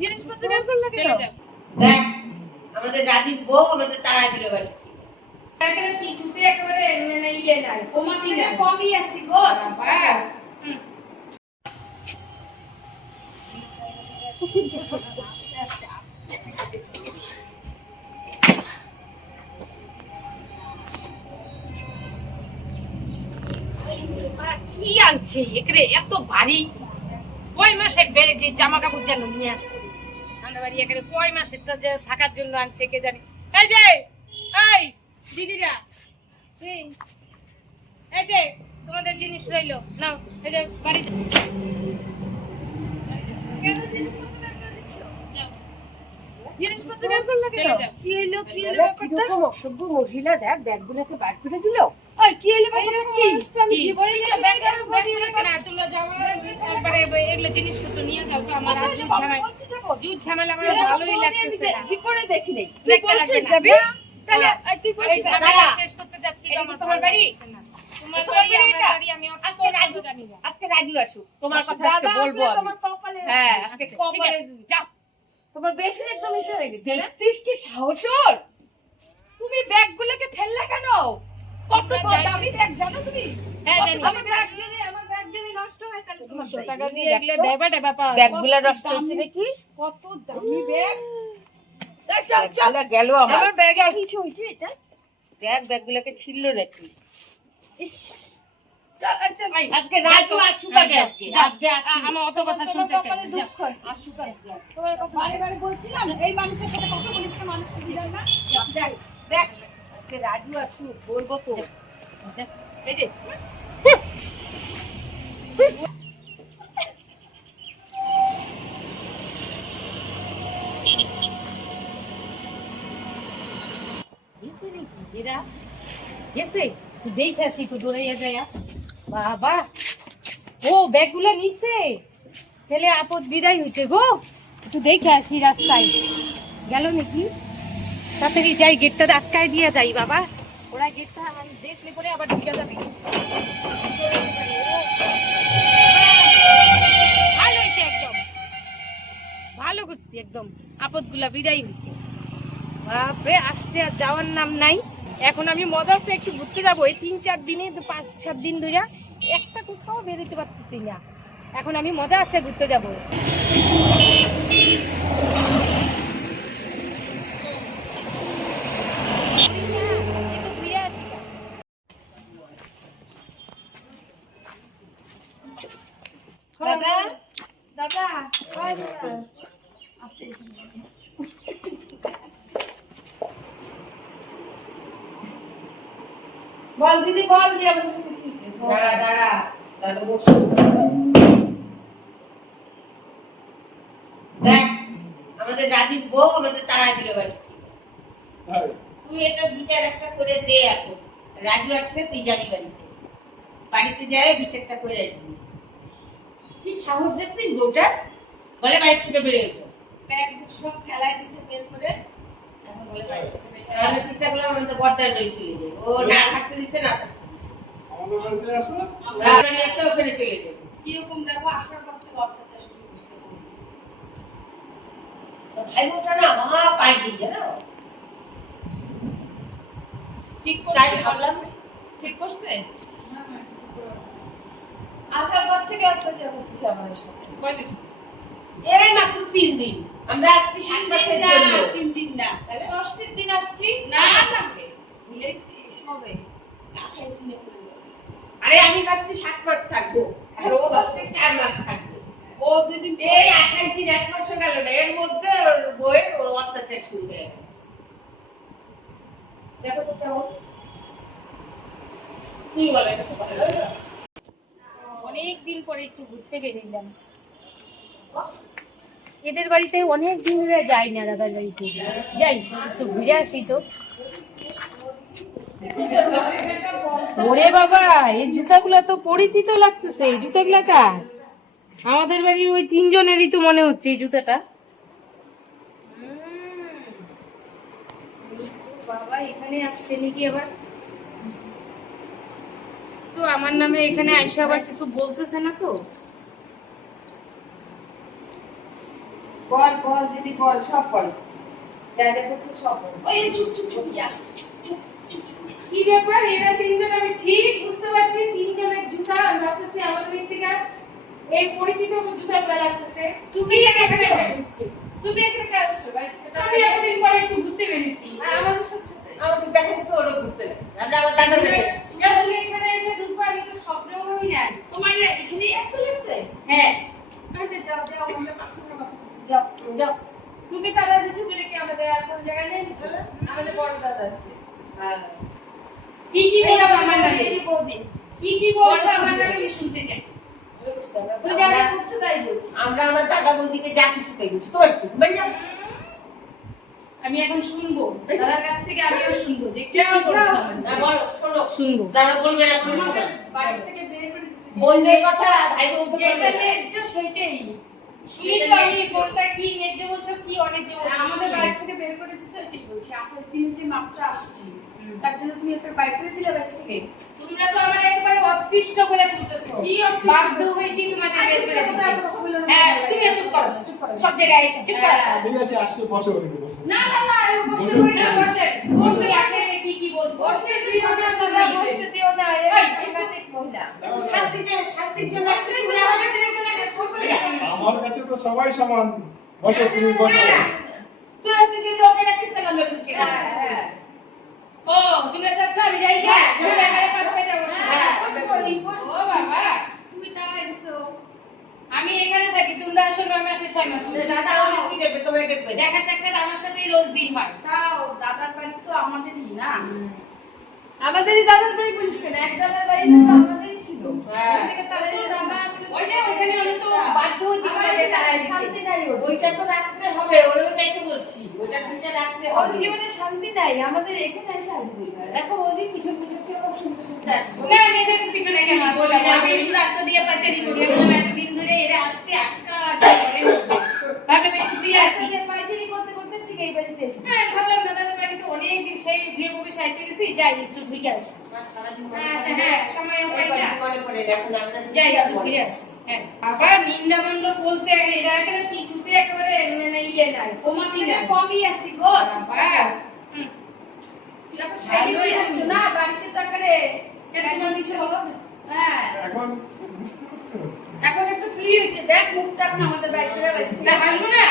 জিনিসপত্র বের করলে চলে যাও। দেখ আমাদের রাজীব বউ আমাদের তারা দিল বাড়ি। একেবারে কি জুতে একেবারে মানে ইয়ে নাই তোমার থেকে কমই আসছি গো কি আনছে এখানে এত ভারী। কয় মাসের বেড়ে যে জামা কাপড় যেন নিয়ে আসছে। বাড়ি এখানে কয় মাসের তো যে থাকার জন্য আনছে কে জানি? এই যে এই দিদিরা এই যে তোমাদের জিনিস রইল নাও এই যে বাড়িতে জিনিসপত্র। কি হইল কি হইল ব্যাপারটা? কীরকম মহিলা দেখ ব্যাগগুলোকে বার করে দিল। কি হইল কি? আমি জীবনে না, তোমরা যাও, একবারে এগুলো জিনিসপত্র নিয়ে যাও তো আমার আর জুত ঝামেলা জুত ঝামেলা আমার ভালোই লাগতেছে না। জীবনে দেখি নেই। তুই বলছিস যাবি? তাহলে তুই বলছিস ঝামেলা শেষ করতে যাচ্ছি এটা কি আমার তোমার বাড়ি? তোমার তোমার বাড়ি বাড়ি আমার বাড়ি আমি আজকে রাজু আজকে রাজু আসুক। তোমার কথা আজকে বলব আমি। হ্যাঁ আজকে কপালে যাও। তোমার বেশি একদম এসে হয়ে গেছে। দেখছিস? কি সাহস তুমি ব্যাগগুলোকে ফেললে কেন? কত আমরা বড় যাই- দামি ব্যাগ জানো তুমি? হ্যাঁ, জানি। দামি ব্যাগ যদি আমার ব্যাগ যদি নষ্ট হয় তাহলে তোমার টাকা দিয়ে এগুলো ডেবা ডেবা যায়। ব্যাগগুলো নষ্ট হচ্ছে নাকি? কত দামি ব্যাগ। চল চল। গেল আমার। আমার ব্যাগে কিছু হয়েছে এটা? দেখ ব্যাগগুলোকে ছিল নাকি? ইস। আচ্ছা আমার বলছিলাম এই মানুষের সাথে কথা বলিস মানুষ সুবিধা না। দেখ দেখ। আজকে রাজু আসুক, বলব তো। এই যে। গেছে তুই দেখে আসি তো দৌড়াইয়া যায়। বাবা। ও, ব্যাগগুলো নিছে। তাহলে আপদ বিদায় হইছে গো। একটু দেখে আসি রাস্তায়। গেল নাকি? তাড়াতাড়ি যাই, গেটটা আটকায় দিয়ে যাই, বাবা। ওরা গেটটা আমি দেখলে পরে আবার ঢুকে যাবে। ভালো হয়েছে একদম। ভালো করছি একদম। আপদগুলা বিদায় হচ্ছে। বাপরে, আসছে আর যাওয়ার নাম নাই। এখন আমি মজাসে একটু ঘুরতে যাব। এই তিন চার দিনে পাঁচ সাত দিন ধরে একটা কোথাও বেরোতে পারতেছি না। এখন আমি মজা আছে ঘুরতে যাব দাদা দাদা ওই দাদা বল দিদি বল যে কি দাঁড়া দাঁড়া দাদা বসু। দেখ আমাদের রাজীব বউ আমাদের তারা দিল বাড়ি তুই? এটা বিচার একটা করে দে এখন। রাজু আসলে তুই যাবি বাড়িতে। বাড়িতে যায় বিচারটা করে আসবি কি সাহস দেখছিস বউটার? বলে বাড়ি থেকে বেরিয়ে গেছো ব্যাগ বুক সব ফেলাই দিছে বের করে এখন বলে বাড়ি থেকে আমি চিন্তা করলাম আমি তো বর্দার বাড়ি চলে যাই। ও না থাকতে দিচ্ছে না আমাদের বাড়িতে আসো রাজু বাড়ি ওখানে চলে যাব কীরকম দেখো আশার পর থেকে অত্যাচার শুরু ভাই বোনটা না মহা পাইছি জানো? ঠিক তাই করছে ঠিক করছে? আসার পর থেকে অত্যাচার করতেছে আমাদের সাথে। কয়দিন? এই মাত্র তিন দিন। আমরা আসছি সাত মাসের জন্য। তিন দিন না। ষষ্ঠীর দিন আসছি। না, না মিলেছিস হবে। আঠাইশ দিনে আরে আমি ভাবছি সাত মাস থাকব। আর ও ভাবছে চার মাস থাকব। ও দুদিন এই আঠাইশ দিন এক মাসও গেল না। এর মধ্যে ওর বইয়ের অত্যাচার শুরু হয়ে গেল। দেখো তো কেমন। কি বলে এটা তো ভালো। অনেক দিন পরে একটু ঘুরতে বেরিয়েলাম এদের বাড়িতে অনেক দিন ধরে যাই না দাদার বাড়িতে। যাই, একটু ঘুরে আসি তো। ওরে বাবা, এই জুতাগুলা তো পরিচিত লাগতেছে, এই জুতাগুলা কার আমাদের বাড়ির ওই তিনজনেরই তো মনে হচ্ছে এই জুতাটা। বাবা এখানে আসছে নাকি আবার? তো আমার নামে এখানে আইসা আবার কিছু বলতেছে না তো। বল বল দিদি বল সব বল। যা যা করছে সব বল। ওই চুপ চুপ চুপ আসছে চুপ চুপ চুপ আসছে। কি ব্যাপার? এরা তিনজন আমি ঠিক বুঝতে পারছি তিনজনের জুতা আমি ভাবতেছি আমার থেকে এই পরিচিত জুতা পরা লাগতেছে। তুমি এখানে। তুমি এখানে কেন আসছো আমি এতদিন পরে একটু ঘুরতে বেরিয়েছি। আমাদের সাথে আমাদের দেখা থেকে ওরও ঘুরতে লাগছে। আমরা আমার দাদার বাড়ি এসেছি তাহলে এখানে এসে ঢুকবো আমি তো স্বপ্নেও ভাবি না তোমার এখানেই আসতে লাগছে হ্যাঁ আরে যাও যাও আমরা পার্সোনাল কথা বলছি যাও যাও তুমি তারা দিছো বলে কি আমাদের আর কোনো জায়গায় নেই? আমাদের বড় দাদা আছে। কি কি বলছো আমার আমার নামে? নামে? এই যে বৌদি কি কি বলছো আমার নামে? আমি শুনতে চাই। তুই যা যা করছ তাই বলছি। আমরা আমার দাদা বৌদিকে যা খুশি তাই বলছি। তোমার কি? আমি এখন শুনব। দাদার কাছ থেকে আমিও শুনব। যে কি বলছো। বলো শোনো। শুনব। দাদা বলবে না কোনো বাড়ি থেকে বের করে দিছে বোনদের কথা ভাই যেটা ন্যায্য সেটাই। শুনি তো আমি কোনটা কি ন্যায্য বলছো কি অন্যায্য বলছো আমাদের শুনি। বাড়ি থেকে বের করে দিছে ওইটাই বলছি আঠাশ দিন হচ্ছে মাত্র আসছি। তার জন্য তুমি একটা বাইক করে দিলে বাড়ি থেকে। তোমরা তো আমার একবারে অতিষ্ঠ করে তুলতেছো। কি বাধ্য হয়েছি তোমাদের আচ্ছা, বের করে না। হ্যাঁ তুমি চুপ করো চুপ করো। সব জায়গায় এসে চুপ করো। হ্যাঁ। ঠিক আছে আসছে বসো বসো। না না না বসে। না বসে। বসে আপনি কি কি বলছো? বসে সদা বসতে দিও না সাংঘাতিক মহিলা। শান্তির জন্য শান্তির জন্য আসলে না। আমার কাছে তো সবাই সমান। বসো তুমি বসো। তুই হচ্ছে যদি ওকে নাকি কিন্তু হ্যাঁ হ্যাঁ। ও তোমরা যাচ্ছ? আমি যাই গা হ্যাঁ, তুমি হ্যাঁ। এখানে পাঠাতে যাব। হ্যাঁ, বসে ও বাবা। তুমি তাড়াই দিছো আমি এখানে থাকি তোমরা আসো আমি মাসে ছয় মাসে। দাদা আমাদের কি দেখবে তোমার দেখবে। দেখা সাক্ষাৎ আমার সাথে রোজ দিন হয়। তাও দাদার বাড়ি তো আমাদেরই না। আমাদেরই দাদার বাড়ি বলিস কেন এক দাদার বাড়িতে তো আমাদেরই ছিল। হ্যাঁ। ওখান দাদা আসলে ওই যে ওইখানে আমি তো বাধ্য এখানে তাড়াই দিতে। শান্তি নাই ওইটা তো রাত্রে হবে ওরেও যাইতে বলছি ওইটা দুইটা রাত্রে ওর হবে। জীবনে শান্তি নাই আমাদের এখানে এসে আসবে দেখো ওই পিছন পিছন কীরকম শুনতে শুনতে আসব। না আমি এদের পিছনে কেন না, আমি রাস্তা দিয়ে পাচারি করি। আমি এতদিন ধরে এরা আসছে আটকা একটু দিয়ে আসি আসলে ঠিক এই বাড়িতে এসে হ্যাঁ ভাবলাম দাদাদের বাড়িতে অনেক দিন সেই বিয়ে কবে সাইছে গেছি যাই একটু ঘুরে আসি। হ্যাঁ হ্যাঁ সময় পাই না। মনে পড়ে এখন আমরা যাই একটু ঘুরে আসি হ্যাঁ। আবার নিন্দা মন্দ বলতে এরা একেবারে কিছুতে একেবারে মানে ইয়ে নাই তোমার কমতি কমই আসছি গো বাবা, হুম, তুই আবার সাইডে হয়ে আসছো না? বাড়িতে তো একেবারে একদম ইসে হলো হ্যাঁ। এখন এখন একটু ফ্রি হয়েছে দেখ মুখটা এখন আমাদের বাড়ি করে না?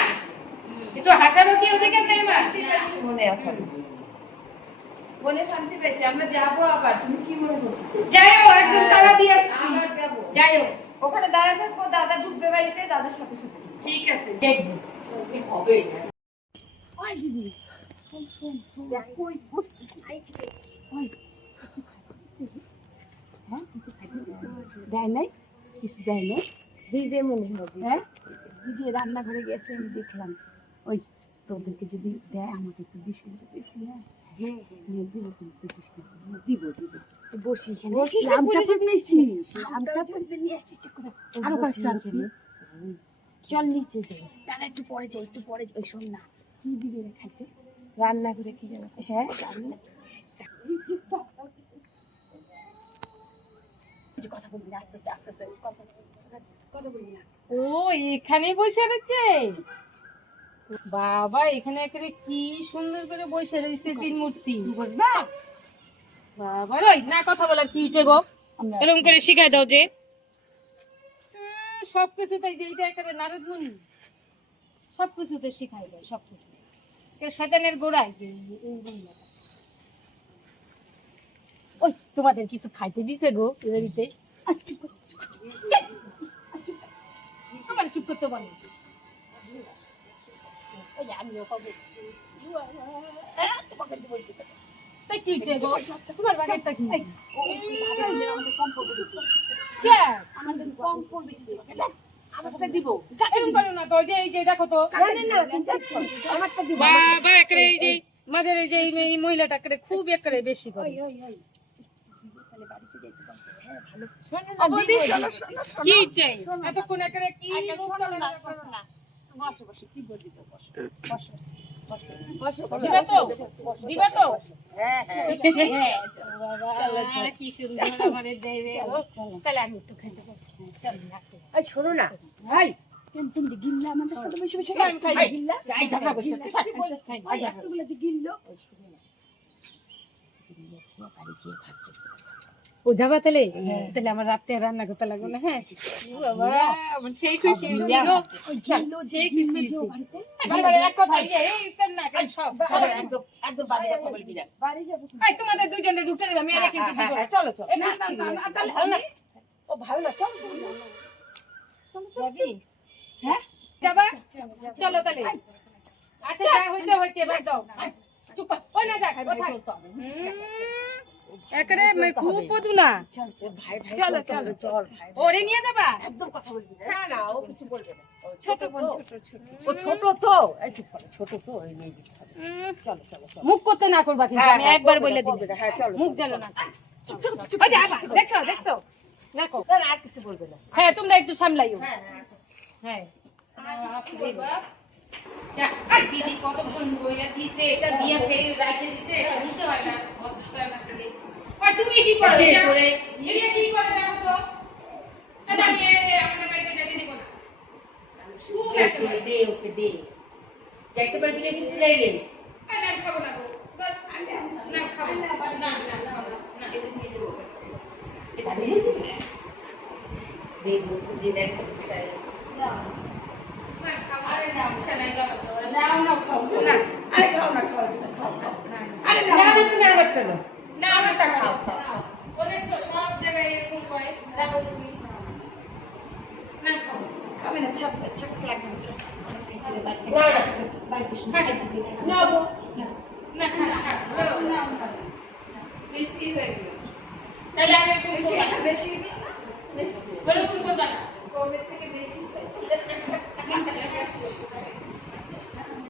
হাসবো না হাসারও কি ওদের কেন নাই মা? মনে এখন। মনে শান্তি পেয়েছি। আমরা যাব আবার। তুমি কি মনে করছ? যাই হোক একদম তালা দিয়ে আসছি। যাই হোক। ওখানে দাঁড়া থাকব দাদা ঢুকবে বাড়িতে দাদার সাথে সাথে। ঠিক আছে হোক। হবে না। দেয় নাই? কিছু দেয় নাই? দিবে মনে হবে। হ্যাঁ? দিদি রান্নাঘরে গেছে আমি দেখলাম। ওই তোদেরকে যদি দেয় আমাকে একটু দিস কিন্তু বেশি হ্যাঁ। হ্যাঁ হ্যাঁ দিব কিন্তু দিস কিন্তু দিব। দিব বসি এখানে। আমটা পেয়েছিস আমটা পেতে নিয়ে আসছিস করে। আরও কয়েকটা আনতে চল নিচে যাই। দাঁড়া একটু পরে যাই একটু পরে ওই শোন না। কি দিবি রে খাইতে? রান্না করে কি জানো? হ্যাঁ? রান্না কিছু কথা বলবি না আস্তে আস্তে আস্তে আস্তে কথা কথা বলবি না। ও এখানে বসে রয়েছে। বাবা এখানে একেবারে কি সুন্দর করে বসে রয়েছে তিন মূর্তি বসবা বাবা রই না কথা বলার কি হচ্ছে গো? এরকম করে শিখাই দাও যে। সব কিছু তাই যে এইটা একটা নারদ মুনি। সব কিছুতে শিখাই দেয় সব কিছু শয়তানের গোড়ায় যে ওই তোমাদের কিছু খাইতে দিছে গো এবারিতে আমার চুপ করতে বলো। ওই আমিও পাবো তাই কি তোমার বাড়িটা কি আমাদের কম পড়বে আমাকে দিব এরকম করো না তো যে এই যে দেখো তো না না কিন্তু আমারটা দিব বাবা একেবারে এই যে মাঝের এই যে এই মহিলাটা একেবারে খুব একরে বেশি করে কি চাই এতক্ষণ একেবারে কি? বসো বসো কি বলবি তো? বসো দিবে তো? দিবে তো? হ্যাঁ শোনো না। ভাই কেন তুমি যে গিল্লা আমাদের সাথে বসে বসে খাই। গিল্লা গিল্লা, বলিস ও যাবা তাহলে? তাহলে আমার রাতে রান্না করতে লাগবে না হ্যাঁ? সেই খুশি সেই তোমাদের দুজনে ঢুকতে দেবে আমি এরা কিন্তু হ্যাঁ, চলো চলো। এ, না, না, না, না, তাহলে ভালো না। ও ভালো না চল হ্যাঁ? যাবা? চলো তাহলে। আচ্ছা হইতে হইতে এবার দাও। ওই না যাক ও থাক। একরে মে খুব পদু না ভাই ভাই চলো চলো চল। ভাই ওরে নিয়ে যাবা? একদম কথা বলবি না। না ও কিছু বলবে না। ছোট বোন ছোট ছোট। ও ছোট তো। এই চুপ করে ছোট তো ওই নিয়ে যেতে হবে। উম, চলো চলো চলো। মুখ করতে না করবা কিন্তু হ্যাঁ, আমি হ্যাঁ, একবার বলে হ্যাঁ, চলো, মুখ চলো, চলো। না। চুপ চুপ চুপ ওই আবার, দেখছ দেখছ? দেখো। না আর কিছু বলবে না। হ্যাঁ তোমরা একটু সামলাইও। হ্যাঁ হ্যাঁ হ্যাঁ। দিদি কতক্ষণ বইয়া দিছে, এটা দিয়ে ফের রাখে দিছে, এটা নিতে হয় না। অদ্ভুত একটা তুমি কি করো এটা? করে? এটা কি করে দেখো তো? এ আমি আমাদের বাড়িতে যেতে দিব না। খুব একটা দে, ওকে দে যাইতে পারবি না কিন্তু নেই এ আমি খাব না না, খাব না। না, না, না। না, এটা নিয়ে যাব। এটা নিয়ে যাব। দে দে দেখ না, না। না। না, না। না, না। না, না না না না। না, না না না না হ্যাঁ, না না, না, না, না, না, বেশি হয়ে না। বেশি ওরকম করবা না। কমের থেকে বেশি Mira qué.